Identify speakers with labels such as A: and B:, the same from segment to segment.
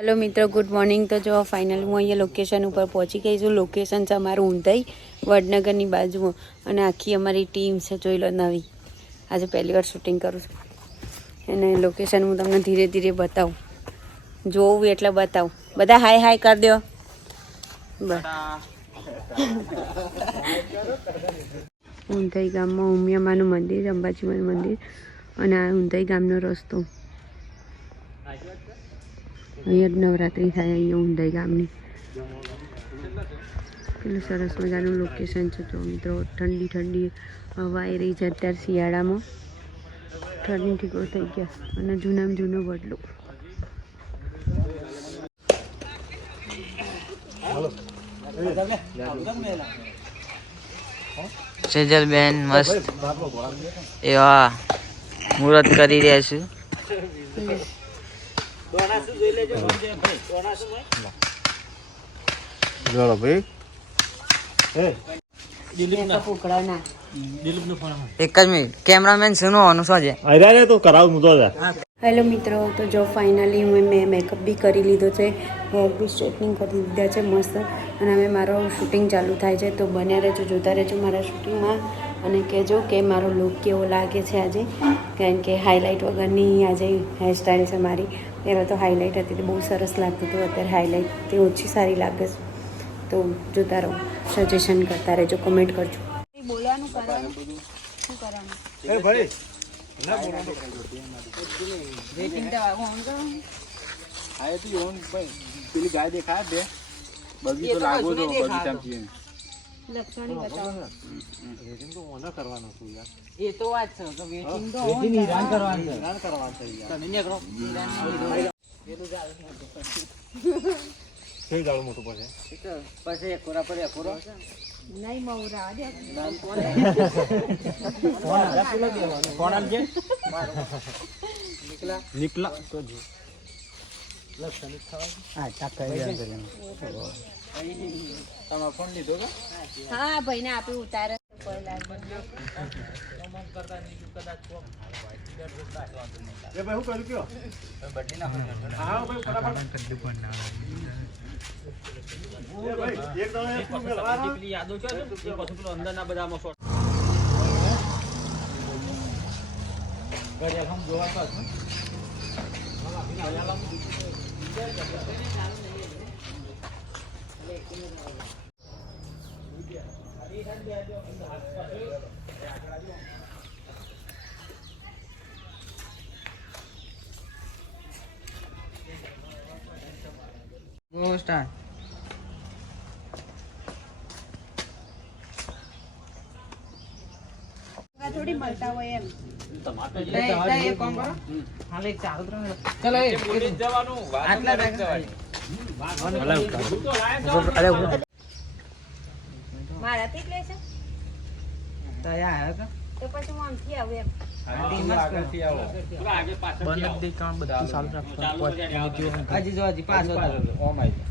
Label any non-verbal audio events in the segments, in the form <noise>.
A: Hello મિત્રો, good morning. તો જો ફાઇનલ હું અહીંયા લોકેશન ઉપર પહોંચી ગઈ છું. લોકેશન છે અમારું ઊંધાઈ, વડનગરની બાજુમાં અને આખી અમારી ટીમ છે, જોઈ લો નવી. આજે પહેલી વાર શૂટિંગ કરું છું. અને લોકેશન હું તમને ધીરે ધીરે બતાવું. જોવું એટલે બતાવું. બધા હાય હાય કરી દો. ઊંધાઈ ગામમાં ઉમિયામાનું મંદિર, અંબાજીમાનું મંદિર અને આ ઊંધાઈ ગામનો રસ્તો. અહીંયા જ નવરાત્રિ થાય અહીંયા ઊંધાઈ ગામની કેટલું સરસ મજાનું લોકેશન છે તો મિત્રો ઠંડી ઠંડી હવા આવી રહી છે અત્યારે શિયાળામાં ઠંડી ઠીકો થઈ ગયા અને જૂનામાં જૂનો બદલો
B: સેજલબેન મસ્ત એવા મુહૂર્ત કરી રહ્યા છું
C: ચાલો ભાઈ.
B: એક જ મિનિટ. કેમેરામેન સુનો હોવાનું છે.
C: અરે રે તો કરાવું હું તો
A: હેલો મિત્રો તો જો ફાઇનલી હું મેં મેકઅપ બી કરી લીધો છે. હેર બી સ્ટ્રેટનિંગ કરી દીધા છે મસ્ત. અને હવે મારો શૂટિંગ ચાલુ થાય છે. તો બન્યા રહેજો જોતા રહેજો મારા શૂટિંગમાં અને કહેજો કે મારો લુક કેવો લાગે છે આજે. કારણ કે હાઇલાઇટ વગરની આજે હેરસ્ટાઈલ છે મારી. પહેલાં તો હાઇલાઇટ હતી તે બહુ સરસ લાગતું હતું અત્યારે હાઇલાઇટ તે ઓછી સારી લાગે છે. તો જોતા રહો. સજેશન કરતા રહેજો કમેન્ટ કરજો. બોલવાનું કરવાનું. શું કરવાનું?
C: એ ભાઈ
D: હા એ તો યોન ભાઈ પેલી ગાય દેખાય બે? બગીચો લાગો તો બગીચામાં
A: લક્ષણી બતાવો.
C: રેટિંગ તો ઓના કરવાનો છું યાર.
B: એ તો વાત છે તો વેટિંગ તો
C: હેરાન કરવાનું. છે. યાર. કઈ દાડો મોટું પડે?
B: પછી એકોરા પર એકોરો.
A: નહીં
D: નીકળા. તો કે
C: ભાઈ એ ભાઈ ને દાડો ઉતારે મેળવાનો
D: યાદો છે એ પછી પેલો અંદરના બધામાં શોટ
B: ગો સ્ટાર્ટ
A: થોડી મળતા હોય એમ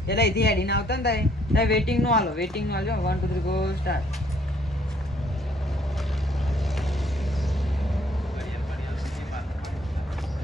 B: એટલે અહીંથી હેડીને આવતા ને તારે વેટિંગનું હાલો. વેટિંગનું હાલજો one two three go start
A: બોલવાનું કોમેડી બોલવાનું થોડું
D: અરે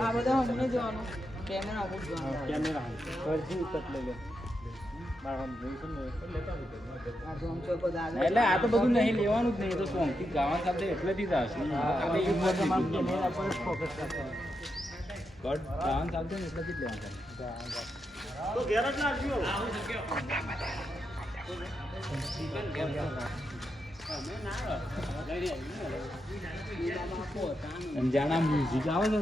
B: આ બધા અમને જોવાનું. કેમેરા
D: કેમેરા કરજી ઉતર લઈ લે. એટલે લેતા
B: આ
D: તો બધું નહીં લેવાનું જ નહીં તો સોંગથી ગાવા સાથે એટલેથી જ આવશે. ગાવાનું ને એટલેથી જ લેવાનું
C: તો ઘેર જ
D: જાણા મ્યુઝિક આવે છે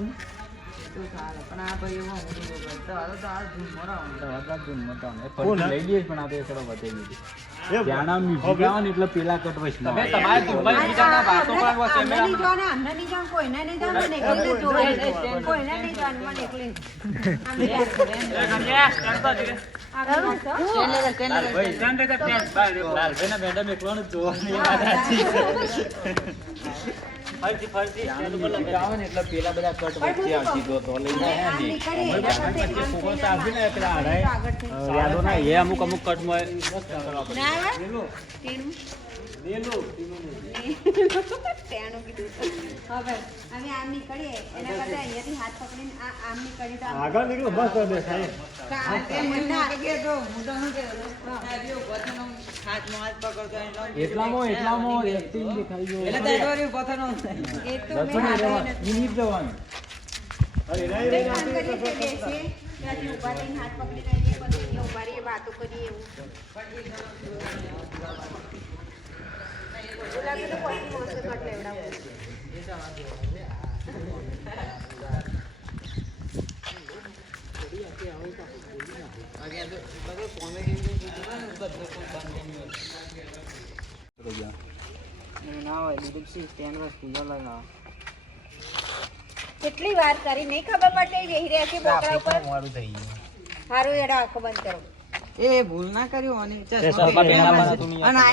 B: તો ચાલે. પણ આ ભાઈ એવો બોલે. તો હાલો તો આ ધૂન મરાવો.
D: તો હતા જ મતો અમે લઈ લઈએ પણ આ તો એકડો બતાવી દીધી જાણા મ્યુઝિક આવે એટલે પેલા કટ વચમાં આવે.
B: તમારે ધૂનમાં એકબીજાના વાતો કરવા વચ્ચે
A: અમને નહીં જોવાના, અમને નહીં જોવાનું, કોઈને નહીં જોવાનું, મને એકલીને જ કોઈને નહીં જોવાનું, મને એકલીને. આમ
D: લાલભાઈના મેડમ એકલોને જોવાની વાત સાચી આવે ને એટલે પેલા બધા કટ વચ્ચે આવતી તો તો લઈને આયા ને. અમારી પાસે પછી ફોકસ આવશે ને પેલા યાદો ના એ અમુક અમુક કટમાં
A: ના આવે? તેનું? કીધું. હવે અમે આમ નીકળીએ એના કરતા અહીંયાથી હાથ પકડીને આ આમ નીકળીએ તો
C: આગળ નીકળો બસ તો દેખાય
D: એટલામાં એટલામાં દેખાઈ ગયો.
B: એટલે
A: એ તો મેં.
D: મિનિટ જવાનું.
C: અરે
A: ત્યાંથી ઊભા રહીને હાથ પકડીને આવીએ, પછી ઊભા રહીએ, વાતો કરીએ એવું. કેટલી વાર કરી નહીં ખબર પડતી વેહી રહ્યા છે બોકડા ઉપર
D: મારું થઈ ગયું.
A: હારું એડા આંખો બંધ કરો
B: એ ભૂલ ના કર્યું અને
D: એ સરબત એના માં હતું નહીં.
B: અને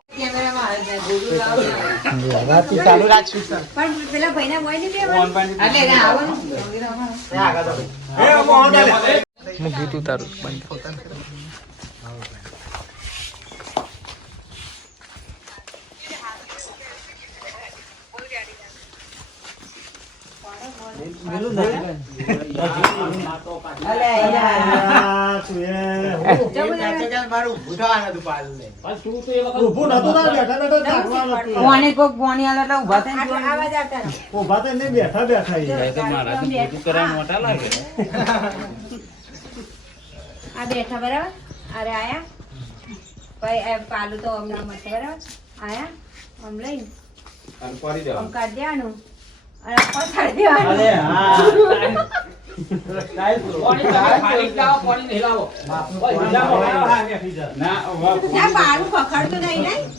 A: પણ પેલા ભાઈના
B: આવો ને.
C: એ મોહન આલે. આ તું એ ઊભું નતું તાર બેઠા બેઠા ચાખવાનું હતું.
B: કોને કોક કોની આલે એટલે થઈને
C: બેઠા બેઠા
D: લાગે.
A: આ બેઠા બરાબર? અરે આયા. ભાઈ એ પાલુ તો હમણાં મળશે બરાબર? આયા? આમ લઈ કાઢી દેવાનું? પાલું ખખડતું નહીં નહીં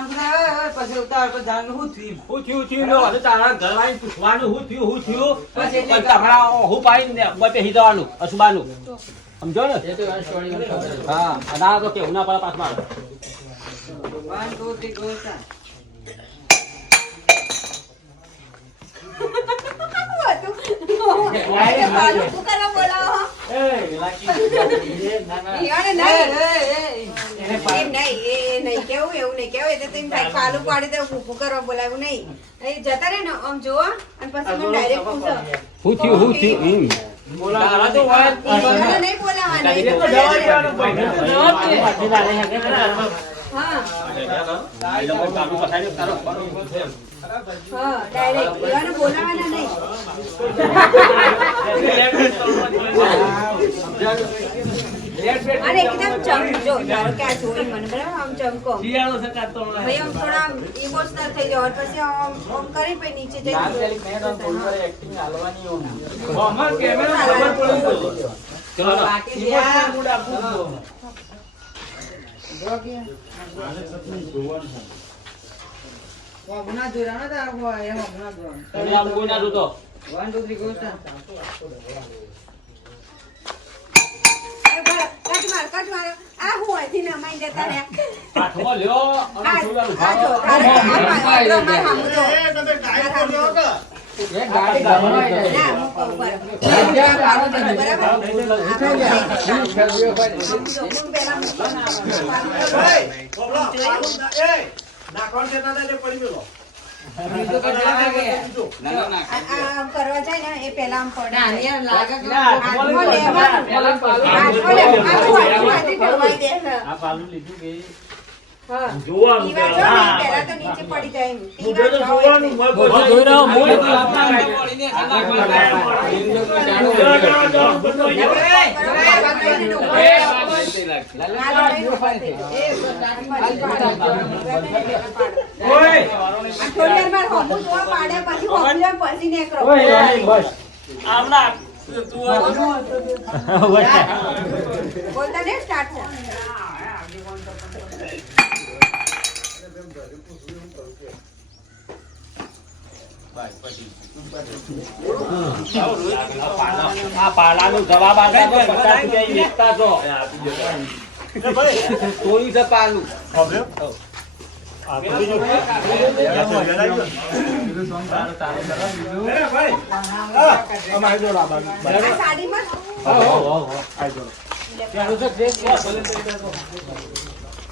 A: ને
C: તું.
B: ને. એ તો. એ,
D: તો તો
A: પાલું
B: ઉતાર. એ, એ, પછી જાણનું શું થયું?
E: હું થયું થયું લો હવે તારા ઘર વાળી પૂછવાનું હું થયું હું થયું
B: પછી
E: તમારા હું પાડીને બેસી જવાનું અસુબાનું સમજો ને હા અને આ તો કેવું ના પડે પાછમાં. <laughs>
A: હતું. પાલું શું કરવા બોલાવો હો? ઈવાને
B: એ, એ, એ.
A: એમ નહીં, એ નહીં કેવું એવું નહીં કેવું. એ તો તેમ થાય પાલું પાડી દે ઊભું કરવા બોલાવ્યું નહીં. એ જતા રહે ને આમ જોવો અને પછી મને ડાયરેક્ટ પૂછો.
E: હું થયું હું થયું એમ.
A: બોલાવાના નહીં. <laughs> અને એકદમ ચમજો ધારો કે આ જોઈ મને બરાબર આમ ચમકો.
E: શિયાળો છે
A: ભાઈ આમ થોડા ઇમોશનલ થઈ જાવ પછી આમ આમ કરી પછી નીચે જઈ
D: પેલી હાલવાની.
E: અમાર કેમેરા ખબર પડી ચલો
B: તારો હોય.
E: તમે આમ જોતો.
A: માર આ હું
E: હાથમાં લ્યો અને
B: જાય.
A: ના
C: એ, નાખવાનું છે દાદા પડી ગયેલો. આ પાલું લીધું કે.
E: જોવાનું
A: પહેલા તો નીચે પડી જાય હું ઈ
E: જોવાનું
A: એટલે.
C: જોઈ રહ્યો હું
A: તો નેકરો. બોલતા ને સ્ટાર્ટ છે
D: આ પાલાનું જવાબ આપે પચાસ રૂપિયા વેચતા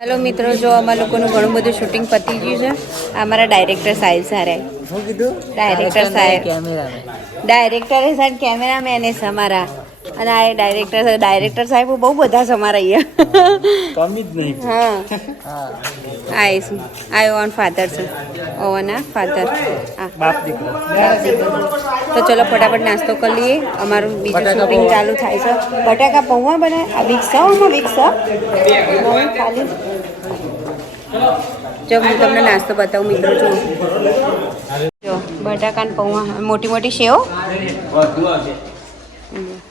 A: હેલો મિત્રો જો અમારા લોકોનું ઘણું બધું શૂટિંગ પતી ગયું છે. અમારા ડાયરેક્ટર સાહેબ સારે. શું કીધું? ડાયરેક્ટર સાહેબ. ડાયરેક્ટર સાહેબ કેમેરામેન છે અમારા અને આ ડાયરેક્ટર ડાયરેક્ટર સાહેબ બહુ બધા છે અમારા અહીંયા.
C: કમી જ નહીં.
A: હા. આ એ શું આ ઓન ફાધર છે. ઓના ફાધર હા.
C: બાપ દીકરો.
A: તો ચલો ફટાફટ નાસ્તો કરી લઈએ. અમારું બીજું શૂટિંગ ચાલુ થાય છે. બટાકા પૌવા બને. આ વિક્સ આમાં વિક્સ. ખાલી. જો હું તમને નાસ્તો બતાવું મિત્રો જો. જો બટાકા ને પૌવા મોટી મોટી
D: હશે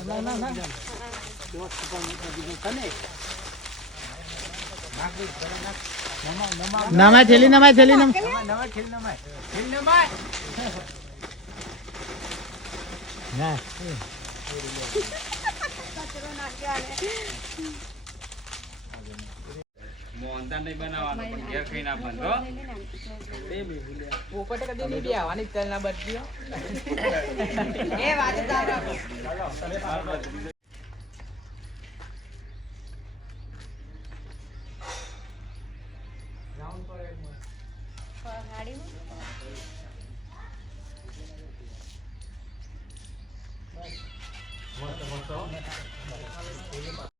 E: એ ભાઈ, હેલો.
A: રહેડ
C: ના પાડી
F: નમાય થેલી નમાય થેલી નમ
G: મોહનતા નહીં બનાવવાનું પણ ઘેર ખાઈને આપવાનું હો.
B: પોપટે કદી નહીં બી આવવાની જ ચાલ ના બદલ્યો